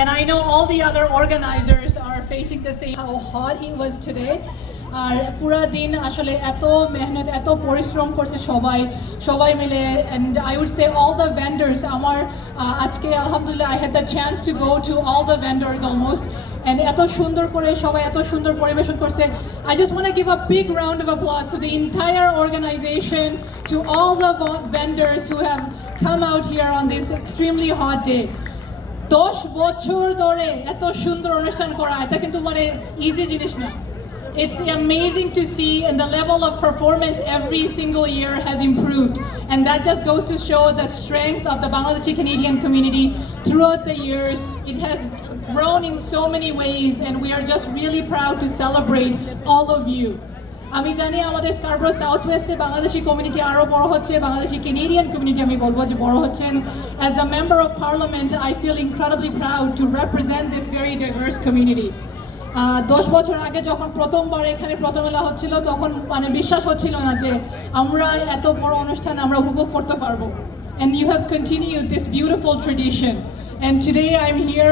And I know all the other organizers are facing the same, how hot it was today. আর পুরা দিন আসলে এত মেহনত এত পরিশ্রম করছে সবাই মিলে and I would say all the vendors আমার আজকে আলহামদুলিল্লাহ I had the chance to go to all the vendors almost and এত সুন্দর করে সবাই এত সুন্দর পরিবেশন করছে. I just want to give a big round of applause to the entire organization, to all the vendors who have come out here on this extremely hot day. 10 বছর ধরে এত সুন্দর অনুষ্ঠান করা এটা কিন্তু মানে ইজি জিনিস না. It's amazing to see, and the level of performance every single year has improved, and that just goes to show the strength of the Bangladeshi Canadian community throughout the years. It has grown in so many ways, and we are just really proud to celebrate all of you. আমি জানি আমাদের Scarborough south ওয়েস্টে বাংলাদেশি কমিউনিটি আরও বড় হচ্ছে, Bangladeshi Canadian community আমি বলবো যে বড় হচ্ছেন. As the member of parliament I feel incredibly proud to represent this very diverse community. 10 বছর আগে যখন প্রথমবার এখানে প্রথমেলা হচ্ছিল তখন মানে বিশ্বাস হচ্ছিল না যে আমরা এত বড় অনুষ্ঠান আমরা উপভোগ করতে পারবো. And you have continued this beautiful tradition. And today I'm here